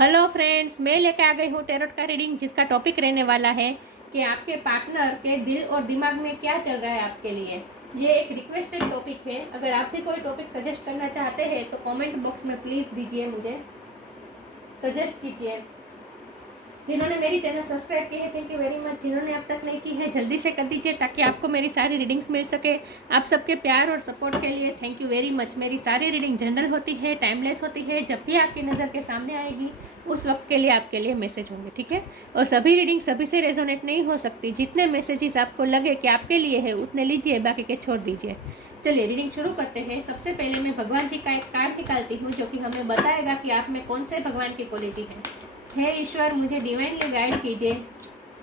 Hello friends, मैं लेके आ गई हूँ टैरोट का रीडिंग, जिसका टॉपिक रहने वाला है कि आपके पार्टनर के दिल और दिमाग में क्या चल रहा है आपके लिए। ये एक रिक्वेस्टेड टॉपिक है। अगर आप भी कोई टॉपिक सजेस्ट करना चाहते हैं तो कमेंट बॉक्स में प्लीज़ दीजिए, मुझे सजेस्ट कीजिए। जिन्होंने मेरी चैनल सब्सक्राइब की है, थैंक यू वेरी मच। जिन्होंने अब तक नहीं की है, जल्दी से कर दीजिए ताकि आपको मेरी सारी रीडिंग्स मिल सके। आप सबके प्यार और सपोर्ट के लिए थैंक यू वेरी मच। मेरी सारी रीडिंग जनरल होती है, टाइमलेस होती है। जब भी आपकी नज़र के सामने आएगी उस वक्त के लिए आपके लिए मैसेज होंगे, ठीक है। और सभी रीडिंग सभी से रेजोनेट नहीं हो सकती। जितने मैसेजेस आपको लगे कि आपके लिए है उतने लीजिए, बाकी के छोड़ दीजिए। चलिए रीडिंग शुरू करते हैं। सबसे पहले मैं भगवान जी का एक कार्ड निकालती हूँ जो कि हमें बताएगा कि आप में कौन से भगवान की क्वालिटी है। हे ईश्वर, मुझे डिवाइनली गाइड कीजिए।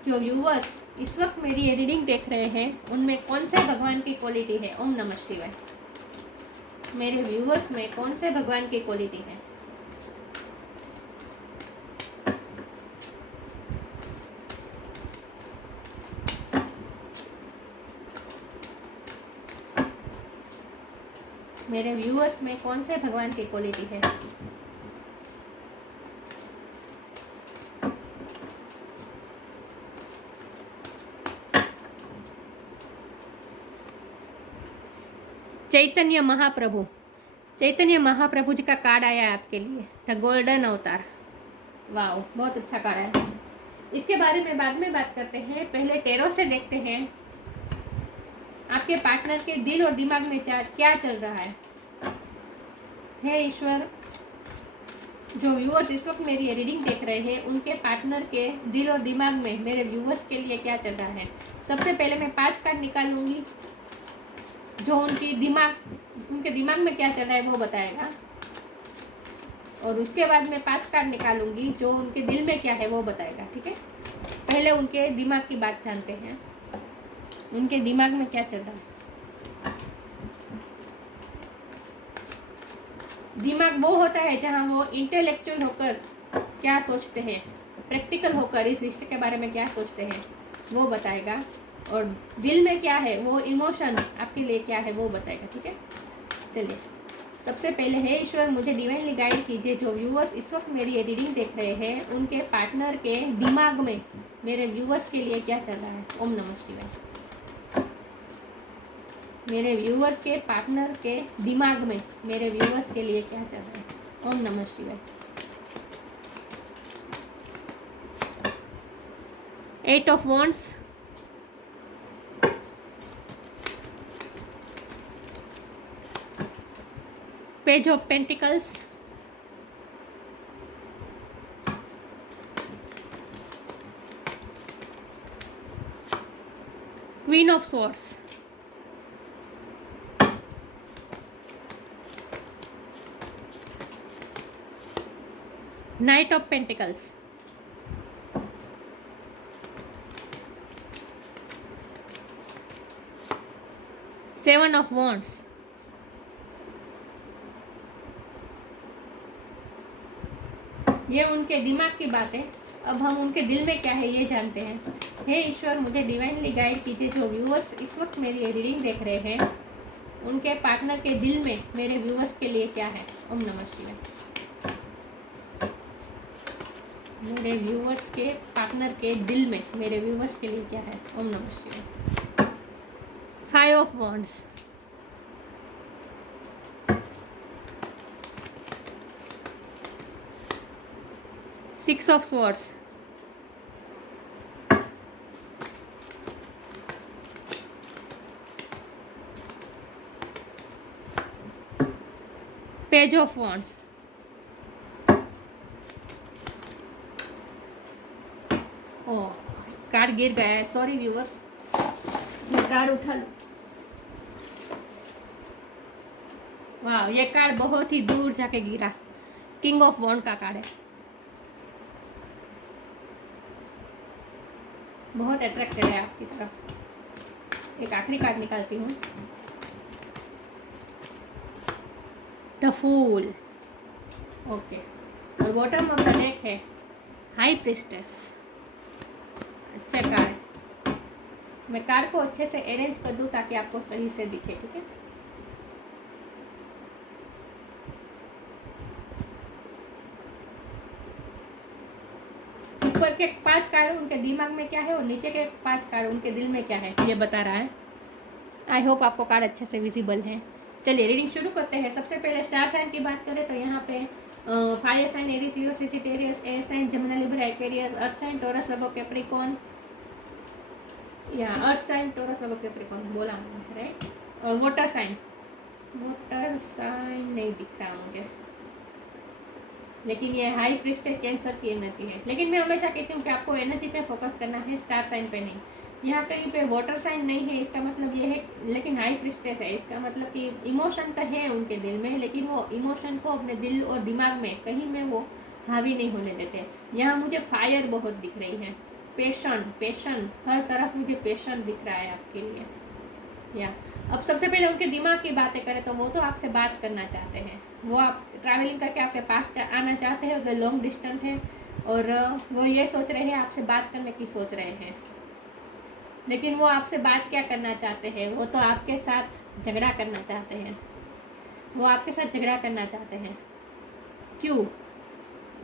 जो व्यूवर्स इस वक्त मेरी ये रीडिंग देख रहे हैं उनमें कौन से भगवान की क्वालिटी है। ओम नमः शिवाय। मेरे व्यूवर्स में कौन से भगवान की क्वालिटी है। मेरे व्यूअर्स में कौन से भगवान की क्वालिटी है। चैतन्य महाप्रभु। चैतन्य महाप्रभु जी का कार्ड आया है आपके लिए, द गोल्डन अवतार। वाह, बहुत अच्छा कार्ड है। इसके बारे में बाद में बात करते हैं, पहले टैरो से देखते हैं आपके पार्टनर के दिल और दिमाग में क्या चल रहा है। हे ईश्वर, जो व्यूअर्स इस वक्त मेरी रीडिंग देख रहे हैं उनके पार्टनर के दिल और दिमाग में मेरे व्यूअर्स के लिए क्या चल रहा है। सबसे पहले मैं 5 कार्ड निकाल लूँगी। जो उनके दिमाग में क्या चल रहा है वो बताएगा। और उसके बाद मैं 5 कार्ड निकालूंगी जो उनके दिल में क्या है वो बताएगा, ठीक है। पहले उनके दिमाग की बात जानते हैं, उनके दिमाग में क्या चल रहा है। दिमाग वो होता है जहाँ वो इंटेलेक्चुअल होकर क्या सोचते हैं, प्रैक्टिकल होकर इस रिश्ते के बारे में क्या सोचते हैं वो बताएगा। और दिल में क्या है, वो इमोशन आपके लिए क्या है वो बताएगा, ठीक है। चलिए सबसे पहले है ईश्वर, मुझे डिवाइनली गाइड कीजिए। जो व्यूअर्स इस वक्त मेरी ये रीडिंग देख रहे हैं उनके पार्टनर के दिमाग में मेरे व्यूअर्स के लिए क्या चल रहा है। ओम नमः शिवाय। मेरे व्यूअर्स के पार्टनर के दिमाग में मेरे व्यूअर्स के लिए क्या चल रहा है। ओम नमः शिवाय। 8 of wands, page of pentacles, queen of swords, night of pentacles, seven of wands, ये उनके दिमाग की बात है। अब हम उनके दिल में क्या है ये जानते हैं। हे ईश्वर, मुझे डिवाइनली गाइड कीजिए। जो व्यूअर्स इस वक्त मेरी ये रीडिंग देख रहे हैं उनके पार्टनर के दिल में मेरे व्यूअर्स के लिए क्या है। ओम नमः शिवाय। मेरे व्यूअर्स के पार्टनर के दिल में मेरे व्यूअर्स के लिए क्या है। ओम नमः शिवाय। 5 of wands, six of swords, page of wands, oh card गिर गया है, सॉरी व्यूअर्स। मैं कार्ड उठा लूं। वाह, ये कार्ड बहुत ही दूर जाके गिरा। किंग ऑफ वॉन्ड का कार्ड है, बहुत अट्रैक्टेड है आपकी तरफ। एक आखिरी कार्ड निकालती हूँ, द फूल। ओके, और बॉटम ऑफ द डेक है हाई प्रिस्टेस। अच्छा कार्ड। मैं कार्ड को अच्छे से अरेंज कर दूँ ताकि आपको सही से दिखे, ठीक है। के 5 कार्ड उनके दिमाग में क्या है और नीचे के 5 कार्ड उनके दिल में क्या है, ये बता रहा है। आई होप आपको कार्ड अच्छे से विजिबल है। चलिए रीडिंग शुरू करते हैं। सबसे पहले स्टार साइन की बात करें तो यहाँ पे fire sign Aries Leo Sagittarius, air sign Gemini Libra Aquarius, earth sign Taurus Virgo Capricorn, या earth sign Taurus Virgo Capricorn बोला मैंने, राइट। और वाटर साइन नहीं दिख रहा मुझे, लेकिन ये हाई प्रीस्टेस कैंसर की एनर्जी है। लेकिन मैं हमेशा कहती हूँ कि आपको एनर्जी पे फोकस करना है, स्टार साइन पे नहीं। यहाँ कहीं पे वाटर साइन नहीं है, इसका मतलब ये है, लेकिन हाई प्रीस्टेस है, इसका मतलब कि इमोशन तो है उनके दिल में, लेकिन वो इमोशन को अपने दिल और दिमाग में कहीं में वो हावी नहीं होने देते। यहाँ मुझे फायर बहुत दिख रही है, पैशन हर तरफ मुझे पैशन दिख रहा है आपके लिए। या अब सबसे पहले उनके दिमाग की बातें करें तो वो तो आपसे बात करना चाहते हैं, वो आप ट्रैवलिंग करके आपके पास आना चाहते हैं अगर लॉन्ग डिस्टेंस है, और वो ये सोच रहे हैं आपसे बात करने की सोच रहे हैं। लेकिन वो आपसे बात क्या करना चाहते हैं, वो तो आपके साथ झगड़ा करना चाहते हैं, वो आपके साथ झगड़ा करना चाहते हैं। क्यों?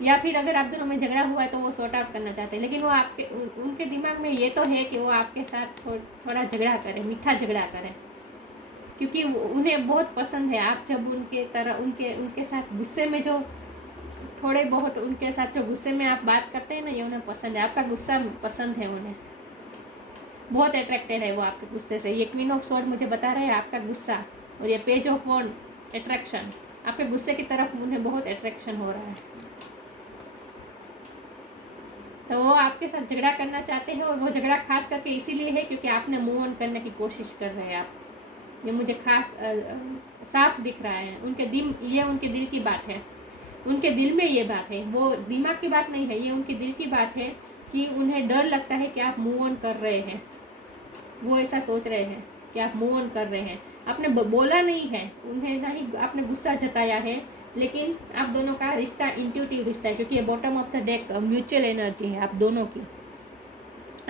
या फिर अगर आप दोनों में झगड़ा हुआ है तो वो सॉर्ट आउट करना चाहते हैं, लेकिन वो आपके उनके दिमाग में ये तो है कि वो आपके साथ थोड़ा झगड़ा करें, मीठा झगड़ा करें, क्योंकि उन्हें बहुत पसंद है आप जब उनके साथ गुस्से में जो थोड़े बहुत उनके साथ जो गुस्से में आप बात करते हैं ना, ये उन्हें पसंद है, आपका गुस्सा पसंद है उन्हें, बहुत अट्रैक्टेड है वो आपके गुस्से से। ये क्वीन ऑफ स्वॉर्ड मुझे बता रहा है आपका गुस्सा, और ये पेज ऑफ वॉन्ड अट्रैक्शन, आपके गुस्से की तरफ उन्हें बहुत अट्रैक्शन हो रहा है। तो वो आपके साथ झगड़ा करना चाहते हैं, और वो झगड़ा खास करके इसीलिए है क्योंकि आपने मूव ऑन करने की कोशिश कर रहे हैं आप। ये मुझे खास साफ दिख रहा है। ये उनके दिल की बात है, उनके दिल में ये बात है, वो दिमाग की बात नहीं है, ये उनके दिल की बात है कि उन्हें डर लगता है कि आप मूव ऑन कर रहे हैं। वो ऐसा सोच रहे हैं कि आप मूव ऑन कर रहे हैं। आपने बोला नहीं है उन्हें, ना ही आपने गुस्सा जताया है, लेकिन आप दोनों का रिश्ता इंट्यूटिव रिश्ता है, क्योंकि ये bottom of the deck mutual energy है आप दोनों की।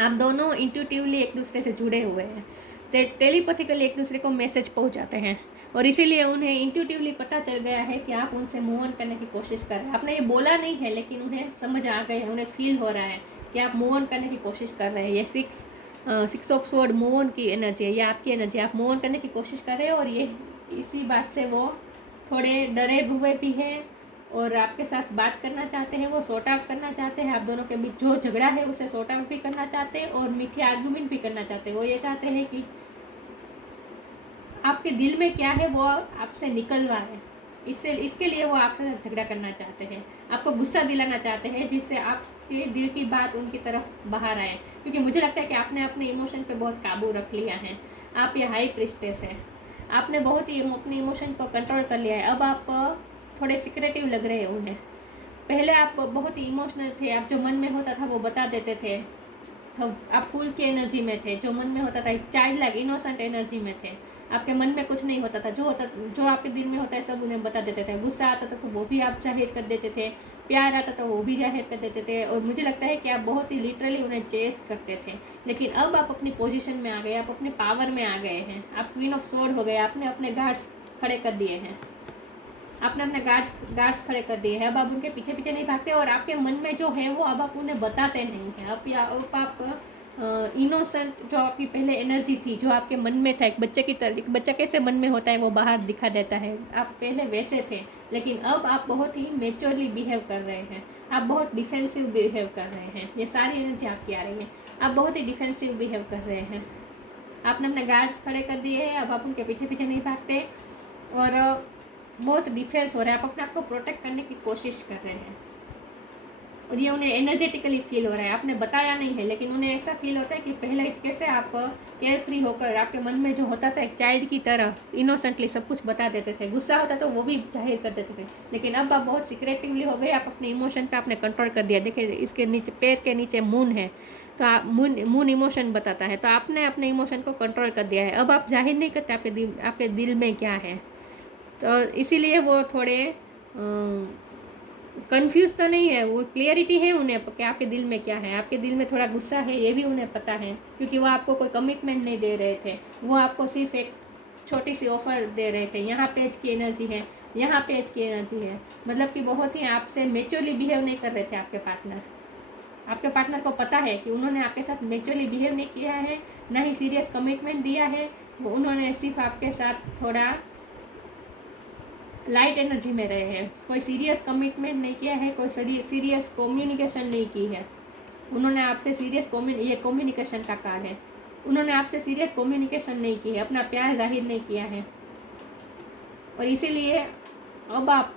आप दोनों इंट्यूटिवली एक दूसरे से जुड़े हुए हैं, टेलीपैथिकली एक दूसरे को मैसेज पहुंचाते हैं, और इसीलिए उन्हें इंट्यूटिवली पता चल गया है कि आप उनसे मूव ऑन करने की कोशिश कर रहे हैं। आपने ये बोला नहीं है, लेकिन उन्हें समझ आ गए, उन्हें फील हो रहा है कि आप मूव ऑन करने की कोशिश कर रहे हैं। ये six of sword move on की एनर्जी है, ये आपकी एनर्जी, आप मूव ऑन करने की कोशिश कर रहे हैं, और ये इसी बात से वो थोड़े डरे हुए भी हैं, और आपके साथ बात करना चाहते हैं, वो सॉर्ट आउट करना चाहते हैं, आप दोनों के बीच जो झगड़ा है उसे सॉर्ट आउट भी करना चाहते हैं, और मीठी आर्गूमेंट भी करना चाहते हैं। वो ये चाहते हैं कि आपके दिल में क्या है वो आपसे निकलवा है, इसके लिए वो आपसे झगड़ा करना चाहते हैं, आपको गुस्सा दिलाना चाहते हैं, जिससे आपके दिल की बात उनकी तरफ बाहर आए। क्योंकि मुझे लगता है कि आपने अपने इमोशन पे बहुत काबू रख लिया है, आप ये हाई प्रीस्टेस है, आपने बहुत ही अपने इमोशन को कंट्रोल कर लिया है। अब आप थोड़े सिक्रेटिव लग रहे हैं उन्हें। पहले आप बहुत ही इमोशनल थे, आप जो मन में होता था वो बता देते थे, तो आप फूल की एनर्जी में थे, जो मन में होता था चाइल्ड लाइक इनोसेंट एनर्जी में थे, आपके मन में कुछ नहीं होता था, जो आपके दिल में होता है सब उन्हें बता देते थे। गुस्सा आता था तो वो भी आप जाहिर कर देते थे, प्यार आता था वो भी जाहिर कर देते थे, और मुझे लगता है कि आप बहुत ही लिटरली उन्हें चेस करते थे। लेकिन अब आप अपनी पोजीशन में आ गए, आप अपने पावर में आ गए हैं, आप क्वीन ऑफ स्वॉर्ड हो गए, आपने अपने गार्ड्स खड़े कर दिए हैं, आपने अपने गार्ड्स खड़े कर दिए हैं। अब आप उनके पीछे पीछे नहीं भागते, और आपके मन में जो है वो अब आप उन्हें बताते नहीं हैं। अब आप इनोसेंट जो आपकी पहले एनर्जी थी, जो आपके मन में था, एक बच्चे की तरह, एक बच्चा कैसे मन में होता है वो बाहर दिखा देता है, आप पहले वैसे थे। लेकिन अब आप बहुत ही मेच्योरली बिहेव कर रहे हैं, आप बहुत डिफेंसिव बिहेव कर रहे हैं, ये सारी एनर्जी आपकी आ रही है, आप बहुत ही डिफेंसिव बिहेव कर रहे हैं। आपने अपने गार्ड्स खड़े कर दिए हैं, अब आप उनके पीछे पीछे नहीं भागते, और बहुत डिफेंस हो रहा है, आप अपने आप को प्रोटेक्ट करने की कोशिश कर रहे हैं, और ये उन्हें एनर्जेटिकली फील हो रहा है। आपने बताया नहीं है, लेकिन उन्हें ऐसा फील होता है कि पहले कैसे आप केयर फ्री होकर आपके मन में जो होता था एक चाइल्ड की तरह इनोसेंटली सब कुछ बता देते थे, गुस्सा होता तो वो भी जाहिर कर देते थे। लेकिन अब आप बहुत सिक्रेटिवली हो गए, आप अपने इमोशन पे आपने कंट्रोल कर दिया। देखिए इसके नीचे पैर के नीचे मून है, तो आप मून इमोशन बताता है, तो आपने अपने इमोशन को कंट्रोल कर दिया है। अब आप जाहिर नहीं करते आपके दिल में क्या है, तो इसीलिए वो थोड़े कंफ्यूज तो नहीं है, वो क्लियरिटी है उन्हें कि आपके दिल में क्या है। आपके दिल में थोड़ा गुस्सा है, ये भी उन्हें पता है, क्योंकि वो आपको कोई कमिटमेंट नहीं दे रहे थे, वो आपको सिर्फ एक छोटी सी ऑफर दे रहे थे। यहाँ पेज की एनर्जी है, यहाँ पेज की एनर्जी है, मतलब कि बहुत ही आपसे मेच्योरली बिहेव नहीं कर रहे थे आपके पार्टनर। आपके पार्टनर को पता है कि उन्होंने आपके साथ नेचुरली बिहेव नहीं किया है, ना ही सीरियस कमिटमेंट दिया है, वो उन्होंने सिर्फ आपके साथ थोड़ा लाइट एनर्जी में रहे हैं, कोई सीरियस कमिटमेंट नहीं किया है, कोई सीरियस कम्युनिकेशन नहीं की है। उन्होंने आपसे सीरियस ये कम्युनिकेशन का कार्ड है, उन्होंने आपसे सीरियस कम्युनिकेशन नहीं की है, अपना प्यार जाहिर नहीं किया है, और इसीलिए अब आप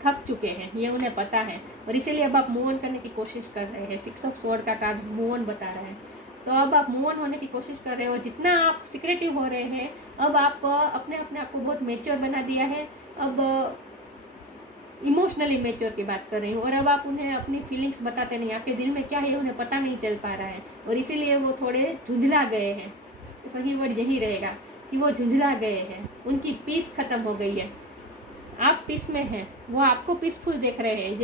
थक चुके हैं, ये उन्हें पता है, और इसीलिए अब आप मूव ऑन करने की कोशिश कर रहे हैं। 6 ऑफ स्वॉर्ड का कार्ड मूव ऑन बता रहा है, तो अब आप मूव ऑन होने की कोशिश कर रहे हो। जितना आप सिक्रेटिव हो रहे हैं, अब आप अपने आप को बहुत मेच्योर बना दिया है। अब इमोशनली मेच्योर की बात कर रही हूँ, और अब आप उन्हें अपनी फीलिंग्स बताते नहीं, आपके दिल में क्या है उन्हें पता नहीं चल पा रहा है, और इसीलिए वो थोड़े झुंझला गए हैं। सही वर्ड यही रहेगा कि वो झुंझला गए हैं, उनकी पीस खत्म हो गई है। आप पीस में हैं, वो आपको पीसफुल देख रहे हैं,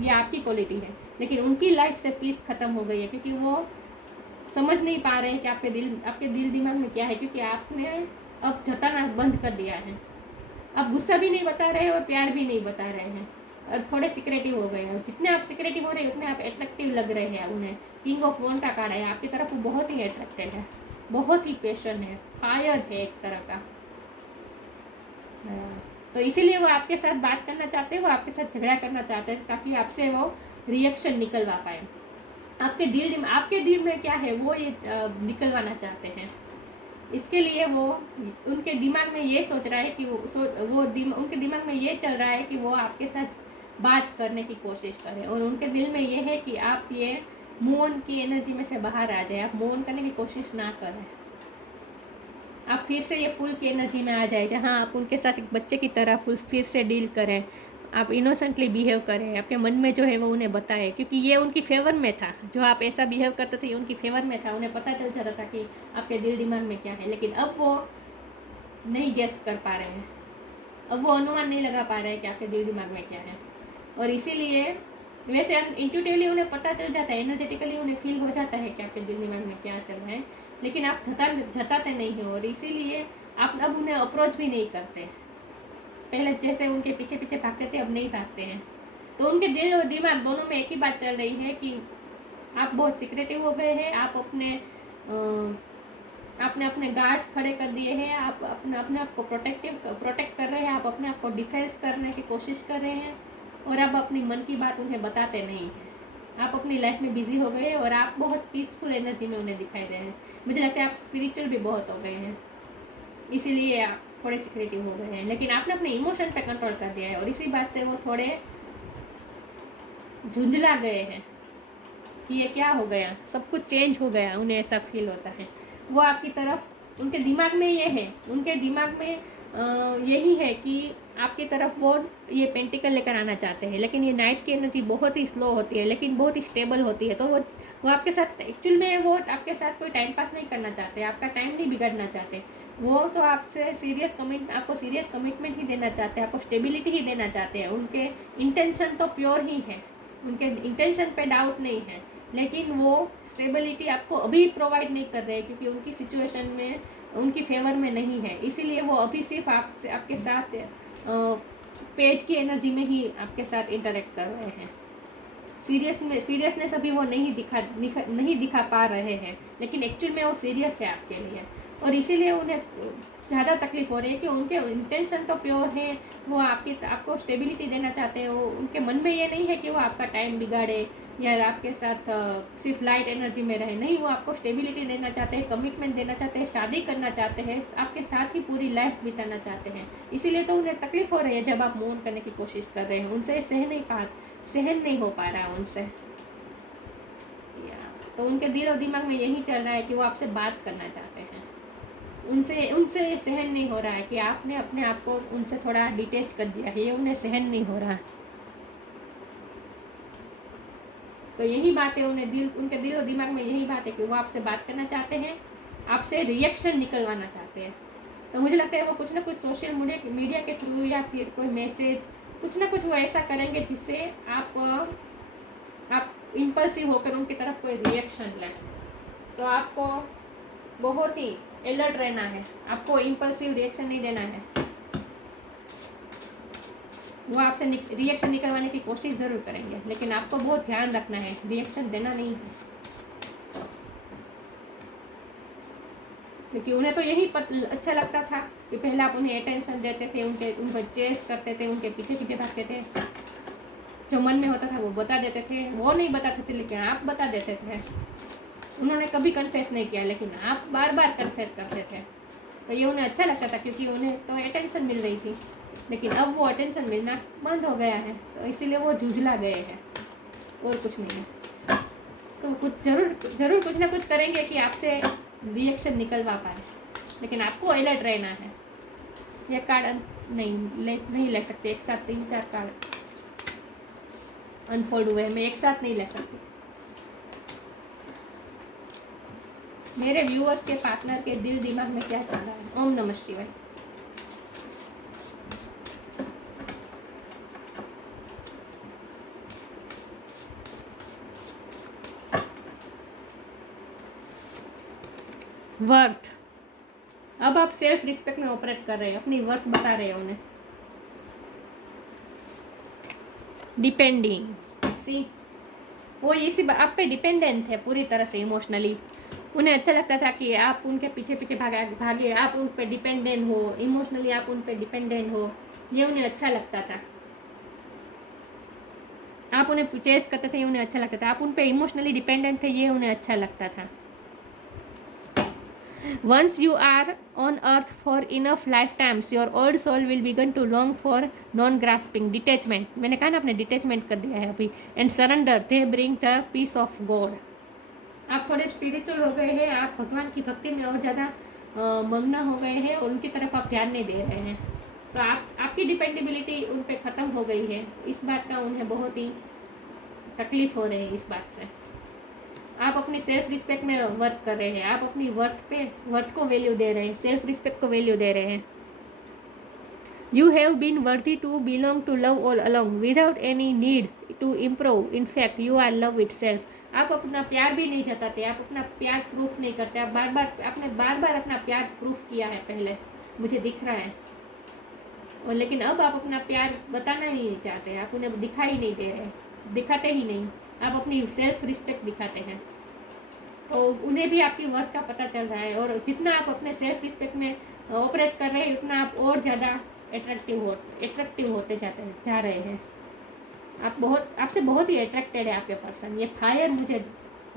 ये आपकी क्वालिटी है, लेकिन उनकी लाइफ से पीस खत्म हो गई है, क्योंकि वो समझ नहीं पा रहे हैं कि आपके दिल दिमाग में क्या है, क्योंकि आपने अब जताना बंद कर दिया है। आप गुस्सा भी नहीं बता रहे और प्यार भी नहीं बता रहे हैं, और थोड़े सिक्रेटिव हो गए हैं। जितने आप सिक्रेटिव हो रहे हैं उतने आप अट्रैक्टिव लग रहे हैं उन्हें। किंग ऑफ वॉन्ड का कार्ड है, आपकी तरफ वो बहुत ही अट्रैक्टेड है, बहुत ही पैशन है, फायर है एक तरह का। तो इसीलिए वो आपके साथ बात करना चाहते हैं, वो आपके साथ झगड़ा करना चाहते हैं, ताकि आपसे वो रिएक्शन निकलवा पाए। आपके दिल में क्या है वो ये निकलवाना चाहते हैं। इसके लिए वो उनके दिमाग में ये सोच रहा है कि उनके दिमाग में ये चल रहा है कि वो आपके साथ बात करने की कोशिश करें, और उनके दिल में ये है कि आप ये मूव ऑन की एनर्जी में से बाहर आ जाए, आप मूव ऑन करने की कोशिश ना करें, आप फिर से ये फुल की एनर्जी में आ जाए, जहाँ आप उनके साथ एक बच्चे की तरह फिर से डील करें, आप इनोसेंटली बिहेव करें, आपके मन में जो है वो उन्हें बताएं, क्योंकि ये उनकी फेवर में था। जो आप ऐसा बिहेव करते थे ये उनकी फेवर में था, उन्हें पता चल जाता था कि आपके दिल दिमाग में क्या है, लेकिन अब वो नहीं गेस कर पा रहे हैं, अब वो अनुमान नहीं लगा पा रहे हैं कि आपके दिल दिमाग में क्या है। और इसीलिए वैसे इंट्यूटिवली उन्हें पता चल जाता है, एनर्जेटिकली उन्हें फील हो जाता है कि आपके दिल दिमाग में क्या चल रहा है, लेकिन आप जताते नहीं हो, और इसीलिए आप अब उन्हें अप्रोच भी नहीं करते। पहले जैसे उनके पीछे पीछे भागते थे, अब नहीं भागते हैं। तो उनके दिल और दिमाग दोनों में एक ही बात चल रही है कि आप बहुत सिक्रेटिव हो गए हैं, आप अपने गार्ड्स खड़े कर दिए हैं, आप अपने आप को प्रोटेक्ट कर रहे हैं, आप अपने आप को डिफेंस करने की कोशिश कर रहे हैं, और अब अपनी मन की बात उन्हें बताते नहीं हैं। आप अपनी लाइफ में बिजी हो गए, और आप बहुत पीसफुल एनर्जी में उन्हें दिखाई दे रहे हैं। मुझे लगता है आप स्पिरिचुअल भी बहुत हो गए हैं, इसीलिए आप थोड़े सिक्रेटिव हो गए हैं, लेकिन आपने अपने इमोशन पे कंट्रोल कर दिया है, और इसी बात से वो थोड़े झुंझला गए हैं कि ये क्या हो गया, सब कुछ चेंज हो गया, उन्हें ऐसा फील होता है। वो आपकी तरफ, उनके दिमाग में ये है, उनके दिमाग में यही है कि आपकी तरफ वो ये पेंटिकल लेकर आना चाहते हैं, लेकिन ये नाइट की एनर्जी बहुत ही स्लो होती है, लेकिन बहुत ही स्टेबल होती है। तो वो आपके साथ एक्चुअल में वो आपके साथ कोई टाइम पास नहीं करना चाहते, आपका टाइम नहीं बिगाड़ना चाहते। वो तो आपसे आपको सीरियस कमिटमेंट ही देना चाहते हैं, आपको स्टेबिलिटी ही देना चाहते हैं। उनके इंटेंशन तो प्योर ही है, उनके इंटेंशन पे डाउट नहीं है, लेकिन वो स्टेबिलिटी आपको अभी प्रोवाइड नहीं कर रहे हैं, क्योंकि उनकी सिचुएशन में उनकी फेवर में नहीं है। इसीलिए वो अभी सिर्फ आपके साथ पेज की एनर्जी में ही आपके साथ इंटरेक्ट कर रहे हैं। सीरियसनेस अभी वो नहीं दिखा पा रहे हैं, लेकिन एक्चुअल में वो सीरियस है आपके लिए, और इसीलिए उन्हें ज़्यादा तकलीफ हो रही है कि उनके इंटेंशन तो प्योर है, वो आपको स्टेबिलिटी देना चाहते हैं। वो उनके मन में ये नहीं है कि वो आपका टाइम बिगाड़े या आपके साथ सिर्फ लाइट एनर्जी में रहे, नहीं, वो आपको स्टेबिलिटी देना चाहते हैं, कमिटमेंट देना चाहते हैं, शादी करना चाहते हैं, आपके साथ ही पूरी लाइफ बिताना चाहते हैं। इसीलिए तो उन्हें तकलीफ हो रही है जब आप मूव ऑन करने की कोशिश कर रहे हैं, उनसे सहन नहीं हो पा रहा उनसे। तो उनके दिल और दिमाग में यही चल रहा है कि वो आपसे बात करना चाहते हैं, उनसे सहन नहीं हो रहा है कि आपने अपने आप को उनसे थोड़ा डिटेच कर दिया है, ये उन्हें सहन नहीं हो रहा। तो यही बात है, उनके दिल और दिमाग में यही बात है कि वो आपसे बात करना चाहते हैं, आपसे रिएक्शन निकलवाना चाहते हैं। तो मुझे लगता है वो कुछ ना कुछ सोशल मीडिया के थ्रू या फिर कोई मैसेज, कुछ ना कुछ वो ऐसा करेंगे जिससे आप इम्पल्सिव होकर उनकी तरफ कोई रिएक्शन लें। तो आपको बहुत ही अलर्ट रहना है, आपको इम्पल्सिव रिएक्शन नहीं देना है। वो आपसे रिएक्शन निकलवाने की कोशिश ज़रूर करेंगे, लेकिन आपको बहुत ध्यान रखना है, रिएक्शन देना नहीं है, क्योंकि उन्हें तो यही अच्छा लगता था कि पहले आप उन्हें अटेंशन देते थे, उनको चेस करते थे, उनके पीछे पीछे भागते थे, जो मन में होता था वो बता देते थे। वो नहीं बताते थे लेकिन आप बता देते थे। उन्होंने कभी कन्फेस नहीं किया लेकिन आप बार बार कन्फेस करते थे, तो ये उन्हें अच्छा लगता था क्योंकि उन्हें तो अटेंशन मिल रही थी। लेकिन अब वो अटेंशन मिलना बंद हो गया है, तो इसीलिए वो झुझला गए हैं, और कुछ नहीं है। तो कुछ ज़रूर कुछ ना कुछ करेंगे कि आपसे रिएक्शन निकलवा पाए, लेकिन आपको अलर्ट रहना है। ये कार्ड नहीं ले सकते एक साथ, 3-4 कार्ड अनफोल्ड हुए, मैं एक साथ नहीं ले सकती। मेरे व्यूअर्स के पार्टनर के दिल दिमाग में क्या चल रहा है? ओम नमः शिवाय। वर्थ, अब आप सेल्फ रिस्पेक्ट में ऑपरेट कर रहे हैं, अपनी वर्थ बता रहे हो उन्हें। डिपेंडिंग, सी वो इसी आप पे डिपेंडेंट थे पूरी तरह से इमोशनली। उन्हें अच्छा लगता था कि आप उनके पीछे पीछे भागे, आप उन पर डिपेंडेंट हो, इमोशनली आप उन पर डिपेंडेंट हो, ये उन्हें अच्छा लगता था। आप उन्हें चेस करते थे, उन्हें अच्छा लगता था। आप उन पर इमोशनली डिपेंडेंट थे, ये उन्हें अच्छा लगता था। Once you are on earth for enough lifetimes, your old soul will begin to long for non-grasping detachment. मैंने कहा ना आपने डिटेचमेंट कर दिया है अभी. And surrender, they bring the peace of God. आप थोड़े स्पिरिचुअल हो गए हैं, आप भगवान की भक्ति में और ज़्यादा मग्न हो गए हैं और उनकी तरफ आप ध्यान नहीं दे रहे हैं, तो आपकी डिपेंडेबिलिटी उन पर ख़त्म हो गई है। इस बात का उन्हें बहुत ही तकलीफ हो रही है इस बात से। आप अपनी सेल्फ रिस्पेक्ट में वर्क कर रहे हैं, आप अपनी वर्थ को वैल्यू दे रहे हैं, सेल्फ रिस्पेक्ट को वैल्यू दे रहे हैं। You have been worthy to belong to love all along without any need to improve, in fact you are love itself. आप अपना प्यार भी नहीं जताते, आप अपना प्यार प्रूफ नहीं करते। आप आपने बार बार अपना प्यार प्रूफ किया है पहले, मुझे दिख रहा है, और लेकिन अब आप अपना प्यार बताना ही नहीं चाहते, आप उन्हें दिखाई नहीं दे रहे, दिखाते ही नहीं, आप अपनी सेल्फ रिस्पेक्ट दिखाते हैं। तो उन्हें भी आपकी वर्थ का पता चल रहा है, और जितना आप अपने सेल्फ रिस्पेक्ट में ऑपरेट कर रहे हैं उतना आप और ज़्यादा एट्रैक्टिव होते जा रहे हैं। आपसे बहुत ही अट्रैक्टेड है आपके पर्सन। ये फायर मुझे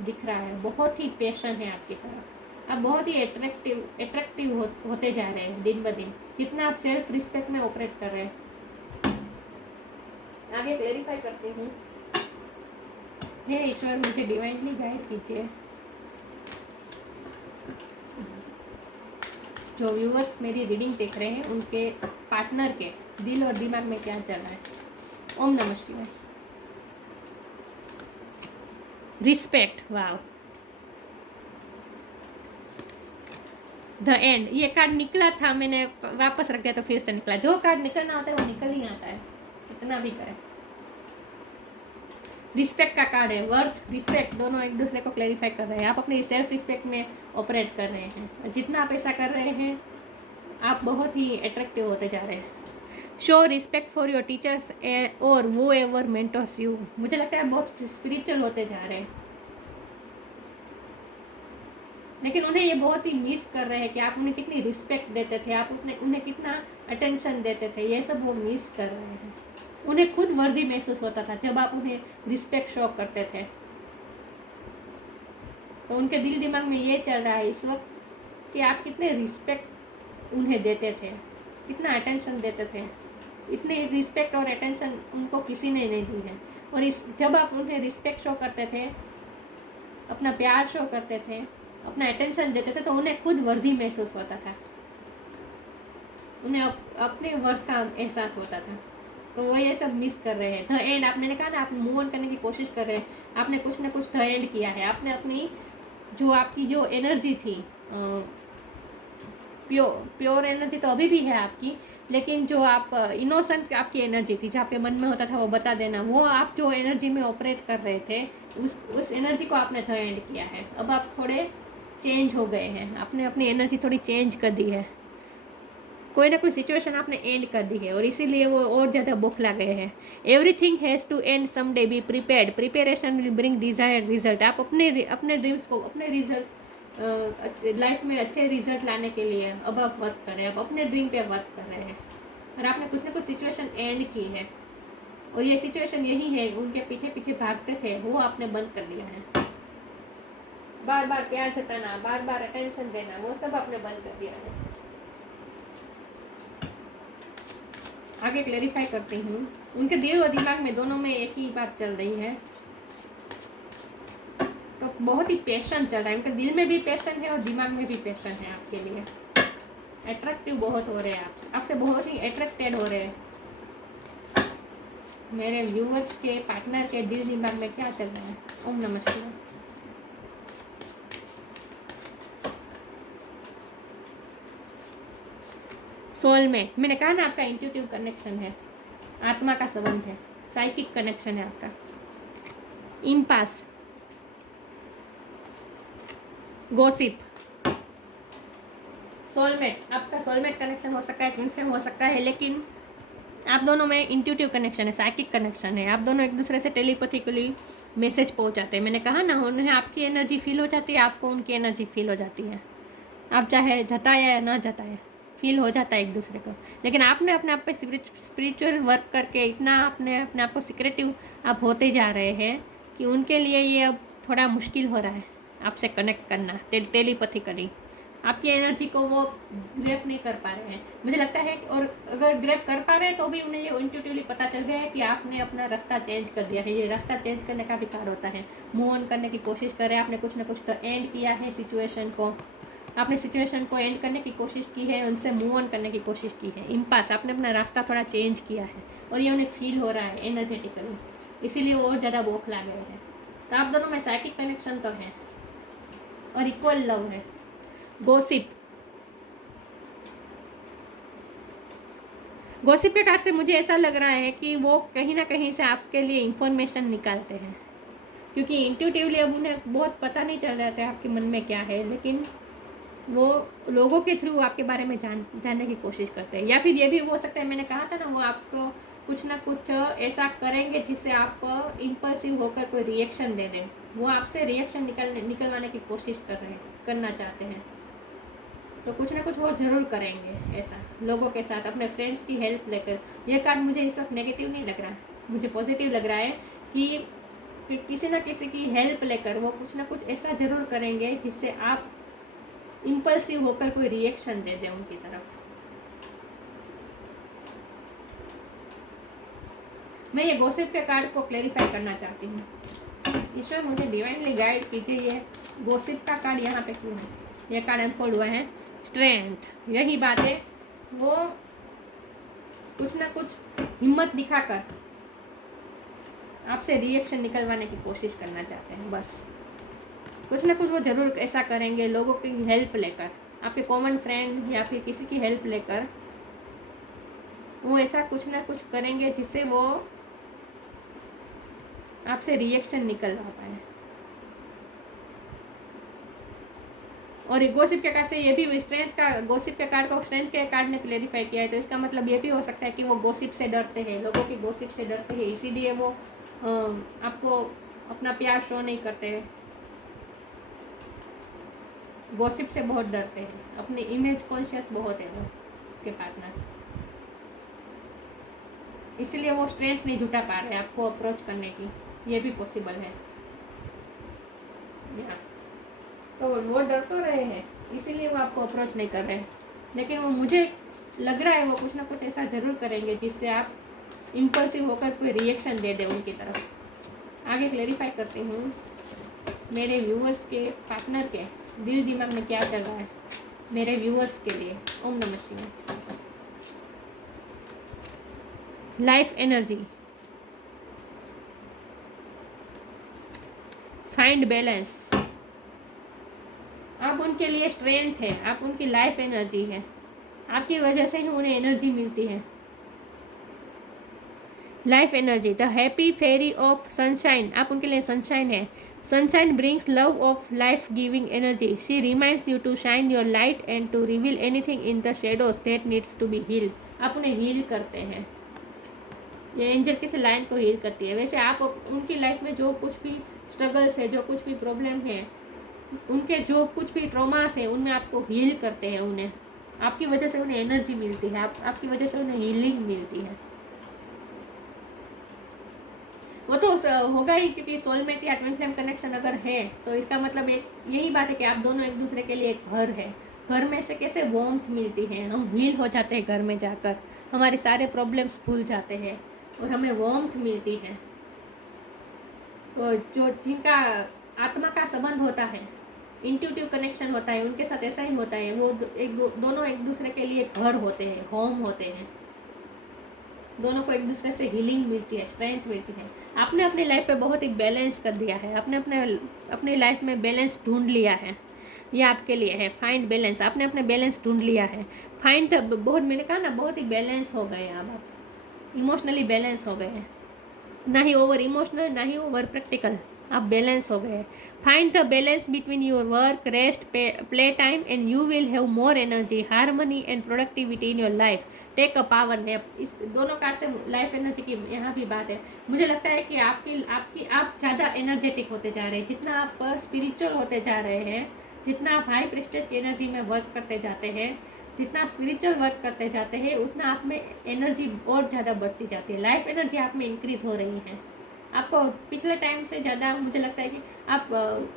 दिख रहा है, बहुत ही पैशन है आपकी तरफ। आप बहुत ही एट्रैक्टिव होते जा रहे हैं दिन ब दिन, जितना आप सेल्फ रिस्पेक्ट में ऑपरेट कर रहे हैं। आगे क्लेरिफाई करती हूँ। हे ईश्वर, मुझे डिवाइनली गाइड कीजिए। जो व्यूअर्स मेरी रीडिंग देख रहे हैं उनके पार्टनर के दिल और दिमाग में क्या चल रहा है? ओम नमः शिवाय। Respect, wow, the end. ये कार्ड निकला था, मैंने वापस रख दिया तो फिर से निकला। जो कार्ड निकलना होता है वो निकल ही आता है, कितना भी करें। रिस्पेक्ट का कार्ड है। वर्थ, रिस्पेक्ट दोनों एक दूसरे को क्लैरिफाई कर रहे हैं। आप अपनी सेल्फ रिस्पेक्ट में ऑपरेट कर रहे हैं, जितना आप ऐसा कर रहे हैं आप बहुत ही अट्रैक्टिव होते जा रहे हैं। Show respect for your teachers और वो एवर मेंटर्स यू। मुझे लगता है बहुत स्पिरिचुअल होते जा रहे हैं, लेकिन उन्हें ये बहुत ही मिस कर रहे हैं कि आप उन्हें कितनी रिस्पेक्ट देते थे, आप उन्हें कितना अटेंशन देते थे, ये सब वो मिस कर रहे हैं। उन्हें खुद वर्दी महसूस होता था जब आप उन्हें रिस्पेक्ट शो करते थे। तो उनके दिल दिमाग में ये चल रहा है इस वक्त कि आप कितने रिस्पेक्ट उन्हें देते थे, कितना अटेंशन देते थे। इतनी रिस्पेक्ट और अटेंशन उनको किसी ने नहीं दी है। और जब आप उन्हें रिस्पेक्ट शो करते थे, अपना प्यार शो करते थे, अपना अटेंशन देते थे, तो उन्हें खुद वर्दी महसूस होता था, उन्हें अपने वर्थ का एहसास होता था। तो वो ये सब मिस कर रहे हैं। द एंड, आपने कहा ना, आप मूव ऑन करने की कोशिश कर रहे हैं, आपने कुछ ना कुछ द एंड किया है। आपने अपनी जो आपकी जो एनर्जी थी, प्योर एनर्जी तो अभी भी है आपकी, लेकिन जो आप इनोसेंट आपकी एनर्जी थी, जो आपके मन में होता था वो बता देना, वो आप जो एनर्जी में ऑपरेट कर रहे थे, उस एनर्जी को आपने द एंड किया है। अब आप थोड़े चेंज हो गए हैं, आपने अपनी एनर्जी थोड़ी चेंज कर दी है। कोई ना कोई सिचुएशन आपने एंड कर दी है और इसीलिए वो और ज़्यादा बौखला गए हैं। Everything has to end some day, be prepared, preparation will bring desired result. आप अपने ड्रीम्स को, अपने रिजल्ट लाइफ में अच्छे रिजल्ट लाने के लिए अब आप वर्क कर रहे हैं, आप अपने ड्रीम पे वर्क कर रहे हैं और आपने कुछ ना कुछ सिचुएशन एंड की है और ये सिचुएशन यही है, उनके पीछे पीछे भागते थे वो आपने बंद कर दिया है। बार बार प्यार जताना, बार बार अटेंशन देना, वो सब आपने बंद कर दिया है। आगे क्लेरिफाई करती हूँ। उनके दिल और दिमाग में दोनों में एक ही बात चल रही है, तो बहुत ही पैशन चल रहा है। उनके दिल में भी पैशन है और दिमाग में भी पैशन है आपके लिए। अट्रैक्टिव बहुत हो रहे हैं, आपसे बहुत ही अट्रैक्टेड हो रहे हैं। मेरे व्यूअर्स के पार्टनर के दिल दिमाग में क्या चल रहा है? ओम नमः शिवाय। सोलमेट, मैंने कहा ना आपका इंट्यूटिव कनेक्शन है, आत्मा का संबंध है, साइकिक कनेक्शन है आपका। इम्पास, गॉसिप, सोलमेट, आपका सोलमेट कनेक्शन हो सकता है, ट्विन फ्लेम हो सकता है, लेकिन आप दोनों में इंट्यूटिव कनेक्शन है, साइकिक कनेक्शन है। आप दोनों एक दूसरे से टेलीपैथिकली मैसेज पहुंचाते हैं। मैंने कहा ना, उन्हें आपकी एनर्जी फील हो जाती है, आपको उनकी एनर्जी फील हो जाती है। आप चाहे जताए या ना जताए, फील हो जाता है एक दूसरे को। लेकिन आपने अपने आप पे स्पिरिचुअल वर्क करके इतना अपने आप को सिक्रेटिव आप होते जा रहे हैं कि उनके लिए ये अब थोड़ा मुश्किल हो रहा है आपसे कनेक्ट करना टेलीपैथिकली। आपकी एनर्जी को वो ग्रैप नहीं कर पा रहे हैं, मुझे लगता है। और अगर ग्रैप कर पा रहे हैं तो भी उन्हें ये इंट्यूटिवली पता चल गया है कि आपने अपना रास्ता चेंज कर दिया है। ये रास्ता चेंज करने का भी कार्ड होता है, मूव ऑन करने की कोशिश कर रहे हैं। आपने कुछ ना कुछ तो एंड किया है सिचुएशन को, आपने सिचुएशन को एंड करने की कोशिश की है, उनसे मूव ऑन करने की कोशिश की है। इम्पास, आपने अपना रास्ता थोड़ा चेंज किया है और ये उन्हें फील हो रहा है एनर्जेटिकली, इसीलिए वो और ज़्यादा बौखला गए हैं। तो आप दोनों में साइकिक कनेक्शन तो है और इक्वल लव है। गॉसिप, गॉसिप के कार्ड से मुझे ऐसा लग रहा है कि वो कहीं ना कहीं से आपके लिए इंफॉर्मेशन निकालते हैं, क्योंकि इंट्यूटिवली अब उन्हें बहुत पता नहीं चल रहा था आपके मन में क्या है, लेकिन वो लोगों के थ्रू आपके बारे में जानने की कोशिश करते हैं। या फिर ये भी हो सकता है, मैंने कहा था ना, वो आपको कुछ ना कुछ ऐसा करेंगे जिससे आप इम्पल्सिव होकर कोई रिएक्शन दे दें। वो आपसे रिएक्शन निकलवाने की कोशिश करना चाहते हैं। तो कुछ ना कुछ वो ज़रूर करेंगे ऐसा लोगों के साथ, अपने फ्रेंड्स की हेल्प लेकर। यह कार्ड मुझे इस वक्त नेगेटिव नहीं लग रहा है, मुझे पॉजिटिव लग रहा है कि किसी ना किसी की हेल्प लेकर वो कुछ ना कुछ ऐसा ज़रूर करेंगे जिससे आप इम्पल्सिव होकर कोई रिएक्शन दे दें उनकी तरफ। मैं ये गॉसिप के कार्ड को क्लैरिफाई करना चाहती हूँ। ईश्वर मुझे डिवाइनली गाइड कीजिए, ये गॉसिप का कार्ड यहाँ पे क्यों है? ये कार्ड अनफोल्ड हुआ है स्ट्रेंथ। यही बात है, वो कुछ ना कुछ हिम्मत दिखाकर आपसे रिएक्शन निकलवाने की कोशिश करना चाहते हैं। बस कुछ ना कुछ वो ज़रूर ऐसा करेंगे, लोगों की हेल्प लेकर, आपके कॉमन फ्रेंड या फिर किसी की हेल्प लेकर वो ऐसा कुछ ना कुछ करेंगे जिससे वो आपसे रिएक्शन निकलवा पाए। और गॉसिप के कार्ड से ये भी स्ट्रेंथ का, गॉसिप के कार्ड को स्ट्रेंथ के कार्ड ने क्लेरिफाई किया है, तो इसका मतलब ये भी हो सकता है कि वो गॉसिप से डरते हैं, लोगों की गॉसिप से डरते हैं, इसीलिए वो आपको अपना प्यार शो नहीं करते, गॉसिप से बहुत डरते हैं, अपनी इमेज कॉन्शियस बहुत है वो के पार्टनर, इसलिए वो स्ट्रेंथ नहीं जुटा पा रहे आपको अप्रोच करने की। ये भी पॉसिबल है। तो वो डर तो रहे हैं, इसीलिए वो आपको अप्रोच नहीं कर रहे हैं, लेकिन वो मुझे लग रहा है वो कुछ ना कुछ ऐसा ज़रूर करेंगे जिससे आप इम्पल्सिव होकर कोई रिएक्शन दे दे उनकी तरफ। आगे क्लेरिफाई करती हूँ, मेरे व्यूअर्स के पार्टनर के दिल दिमाग में क्या चल रहा है मेरे व्यूअर्स के लिए। ओम नमः शिवाय। लाइफ एनर्जी, फाइंड बैलेंस, आप उनके लिए स्ट्रेंथ है, आप उनकी लाइफ एनर्जी है, आपकी वजह से ही उन्हें एनर्जी मिलती है। Life energy, the happy fairy of sunshine, आप उनके लिए सनशाइन है। Sunshine brings love of life giving energy, she reminds you to shine your light and to reveal anything in the shadows that needs to be healed, आप उन्हें heal करते हैं। ये angel किसी लाइन को हील करती है। वैसे आप उनकी लाइफ में जो कुछ भी स्ट्रगल्स है, जो कुछ भी प्रॉब्लम है, उनके जो कुछ भी ट्रॉमास है, उनमें आपको हील करते हैं। उन्हें आपकी वजह से उन्हें एनर्जी मिलती है, आपकी वजह से उन्हें हीलिंग मिलती है। वो तो होगा ही, क्योंकि सोलमेट या ट्विन फ्लेम कनेक्शन अगर है तो इसका मतलब एक यही बात है कि आप दोनों एक दूसरे के लिए एक घर है। घर में से कैसे वार्मथ मिलती है, हम हील हो जाते हैं घर में जाकर, हमारे सारे प्रॉब्लम्स भूल जाते हैं और हमें वार्मथ मिलती है। तो जो जिनका आत्मा का संबंध होता है, इंट्यूटिव कनेक्शन होता है, उनके साथ ऐसा ही होता है। वो दोनों एक दूसरे के लिए घर होते हैं, होम होते हैं। दोनों को एक दूसरे से हीलिंग मिलती है, स्ट्रेंथ मिलती है। आपने अपनी लाइफ पे बहुत ही बैलेंस कर दिया है, आपने अपनी लाइफ में बैलेंस ढूंढ लिया है। ये आपके लिए है, फाइंड बैलेंस। आपने अपने बैलेंस ढूंढ लिया है। फाइंड बहुत, मैंने कहा ना, बहुत ही बैलेंस हो गए अब आप, इमोशनली बैलेंस हो गए हैं, ना ही ओवर इमोशनल, ना ही ओवर प्रैक्टिकल, आप बैलेंस हो गए। Find the balance between your work, rest, play time and you will have more energy, harmony and productivity in your life. Take a power nap. इस दोनों कार से life energy की यहाँ भी बात है। मुझे लगता है कि आप ज़्यादा एनर्जेटिक होते जा रहे हैं, जितना आप स्पिरिचुअल होते जा रहे हैं, जितना आप हाई प्रेस्टेज की एनर्जी में वर्क करते जाते हैं, जितना स्पिरिचुअल वर्क करते जाते हैं, उतना आप में एनर्जी और ज़्यादा बढ़ती जाती है। लाइफ एनर्जी आप में इंक्रीज हो रही है। आपको पिछले टाइम से ज़्यादा मुझे लगता है कि आप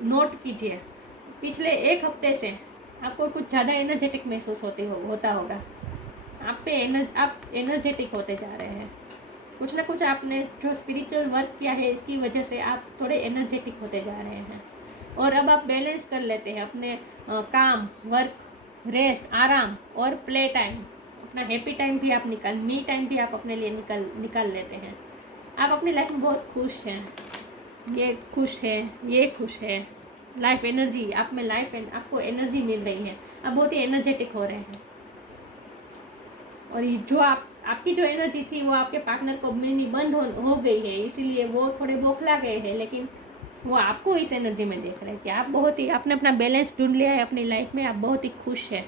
नोट कीजिए, पिछले एक हफ्ते से आपको कुछ ज़्यादा एनर्जेटिक महसूस होता होगा। आप एनर्जेटिक होते जा रहे हैं। कुछ ना कुछ आपने जो स्पिरिचुअल वर्क किया है, इसकी वजह से आप थोड़े एनर्जेटिक होते जा रहे हैं। और अब आप बैलेंस कर लेते हैं अपने काम, वर्क, रेस्ट, आराम और प्ले टाइम। अपना हैप्पी टाइम भी आप मी टाइम भी आप अपने लिए निकाल लेते हैं। आप अपनी लाइफ में बहुत खुश हैं, ये खुश है, ये खुश है। लाइफ एनर्जी आप में, आपको एनर्जी मिल रही है, आप बहुत ही एनर्जेटिक हो रहे हैं। और ये जो आपकी जो एनर्जी थी वो आपके पार्टनर को मिलनी बंद हो गई है, इसीलिए वो थोड़े बौखला गए हैं, लेकिन वो आपको इस एनर्जी में देख रहे हैं कि आपने अपना बैलेंस ढूंढ लिया है अपनी लाइफ में। आप बहुत ही खुश है,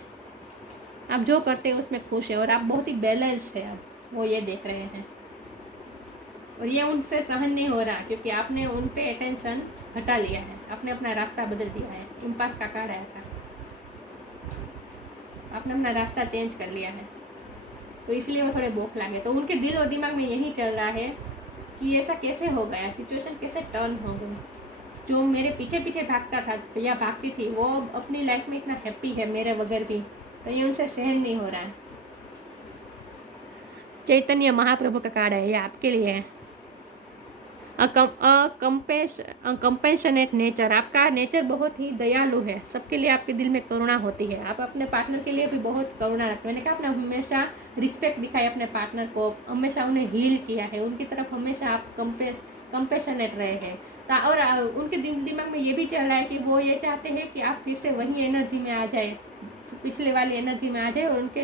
आप जो करते हैं उसमें खुश है और आप बहुत ही बैलेंस है। अब वो ये देख रहे हैं और ये उनसे सहन नहीं हो रहा, क्योंकि आपने उन पे अटेंशन हटा लिया है, आपने अपना रास्ता बदल दिया है। इम्पास का कार्ड आया था, आपने अपना रास्ता चेंज कर लिया है, तो इसलिए वो थोड़े बौखला गए। तो उनके दिल और दिमाग में यही चल रहा है कि ऐसा कैसे हो गया, सिचुएशन कैसे टर्न हो गई। जो मेरे पीछे पीछे भागता था या भागती थी, वो अपनी लाइफ में इतना हैप्पी है मेरे बगैर भी, तो ये उनसे सहन नहीं हो रहा है। चैतन्य महाप्रभु का कार्ड है, ये आपके लिए है। कंपेशनेट नेचर, आपका नेचर बहुत ही दयालु है, सबके लिए आपके दिल में करुणा होती है। आप अपने पार्टनर के लिए भी बहुत करुणा रखते हैं। मैंने कहा आपने हमेशा रिस्पेक्ट दिखाई अपने पार्टनर को, हमेशा उन्हें हील किया है, उनकी तरफ हमेशा आप कंपेशनेट रहे हैं। और उनके दिमाग में ये भी चल रहा है कि वो ये चाहते हैं कि आप फिर से वही एनर्जी में आ जाए, पिछले वाली एनर्जी में आ जाए, और उनके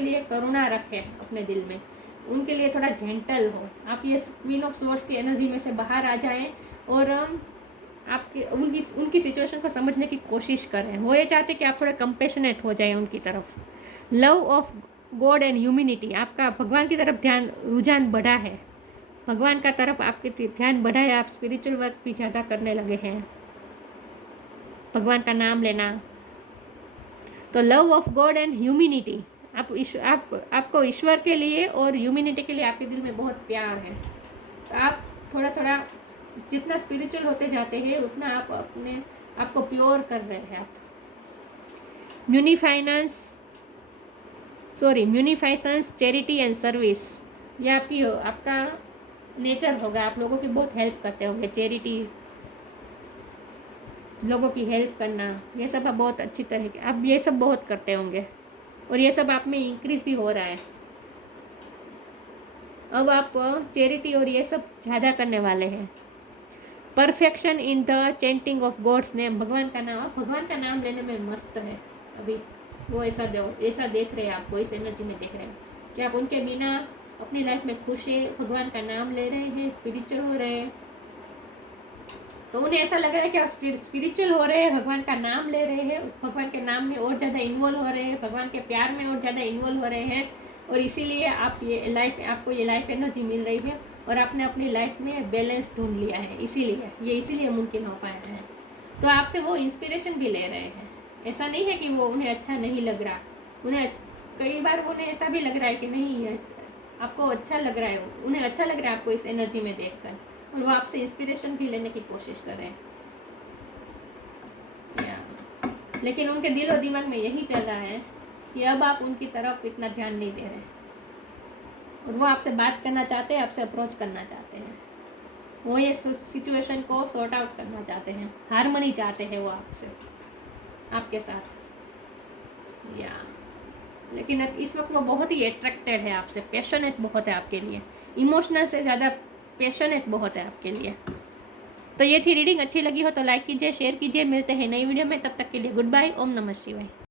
लिए करुणा रखें अपने दिल में, उनके लिए थोड़ा जेंटल हो। आप ये क्वीन ऑफ स्वॉर्ड्स की एनर्जी में से बाहर आ जाएं और आपके उनकी सिचुएशन को समझने की कोशिश करें। वो ये चाहते कि आप थोड़े कंपेशनेट हो जाएं उनकी तरफ। Love of God and humanity, आपका भगवान की तरफ रुझान बढ़ा है, भगवान का तरफ आपके ध्यान बढ़ा है, आप स्पिरिचुअल वर्क भी ज़्यादा करने लगे हैं, भगवान का नाम लेना। तो love of God and humanity, आपको ईश्वर के लिए और ह्यूमैनिटी के लिए आपके दिल में बहुत प्यार है। तो आप थोड़ा थोड़ा जितना स्पिरिचुअल होते जाते हैं, उतना आप आपको प्योर कर रहे हैं। आप म्यूनिफाइसेंस, चैरिटी एंड सर्विस, ये आपका नेचर होगा। आप लोगों की बहुत हेल्प करते होंगे, चैरिटी, लोगों की हेल्प करना, ये सब आप बहुत अच्छी तरह आप ये सब बहुत करते होंगे और ये सब आप में इंक्रीज भी हो रहा है। अब आप चैरिटी और ये सब ज़्यादा करने वाले हैं। Perfection in the chanting of God's name, भगवान का नाम लेने में मस्त है अभी। वो ऐसा देख रहे हैं, आपको इस एनर्जी में देख रहे हैं कि आप उनके बिना अपनी लाइफ में खुश है, भगवान का नाम ले रहे हैं, स्पिरिचुअल हो रहे हैं, तो उन्हें ऐसा लग रहा है कि आप स्पिरिचुअल हो रहे हैं, भगवान का नाम ले रहे हैं, भगवान के नाम में और ज़्यादा इन्वॉल्व हो रहे हैं, भगवान के प्यार में और ज़्यादा इन्वॉल्व हो रहे हैं, और इसीलिए आपको ये लाइफ एनर्जी मिल रही है और आपने अपनी लाइफ में बैलेंस ढूंढ लिया है, इसीलिए मुमकिन हो पाया है। तो आपसे वो इंस्पिरेशन भी ले रहे हैं। ऐसा नहीं है कि वो उन्हें अच्छा नहीं लग रहा, उन्हें कई बार उन्हें ऐसा भी लग रहा है कि नहीं है, आपको अच्छा लग रहा है, उन्हें अच्छा लग रहा है आपको इस एनर्जी में देखकर, और वो आपसे इंस्पिरेशन भी लेने की कोशिश कर रहे हैं। लेकिन उनके दिल और दिमाग में यही चल रहा है कि अब आप उनकी तरफ इतना ध्यान नहीं दे रहे, और वो आपसे बात करना चाहते हैं, आपसे अप्रोच करना चाहते हैं, वो ये सिचुएशन को सॉर्ट आउट करना चाहते हैं, हारमोनी चाहते हैं वो आपसे, आपके साथ। लेकिन इस वक्त वो बहुत ही अट्रैक्टेड है आपसे, पैशनेट बहुत है आपके लिए, इमोशनल से ज़्यादा पैशनेट बहुत है आपके लिए। तो ये थी रीडिंग। अच्छी लगी हो तो लाइक कीजिए, शेयर कीजिए। मिलते हैं नई वीडियो में, तब तक के लिए गुड बाय। ओम नमः शिवाय।